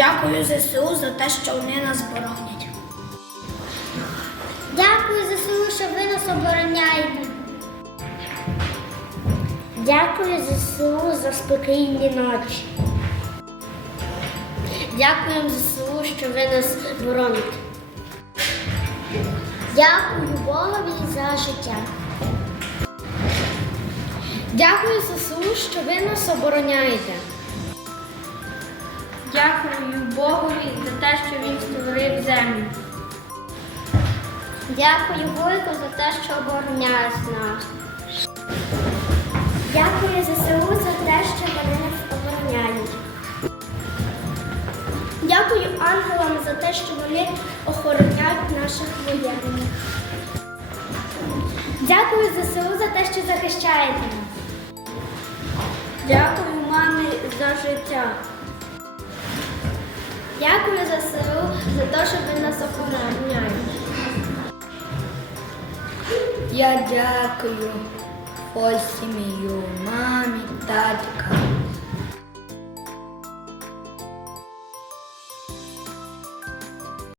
Дякую ЗСУ за те, що вони нас боронять. Дякую ЗСУ, що ви нас обороняєте. Дякую ЗСУ за спокійні ночі. Дякуємо ЗСУ, що ви нас бороните. Дякую Богові за життя. Дякую ЗСУ, що ви нас обороняєте. Дякую Богові за те, що він створив землю. Дякую Войку за те, що обороняє нас. Дякую ЗСУ за те, що вони нас обороняють. Дякую ангелам за те, що вони охороняють наших воєнних. Дякую ЗСУ за те, що захищаєте нас. Дякую мамі за життя. Дякую за силу, за те, що ви нас охороняєте. Я дякую ось сім'ю,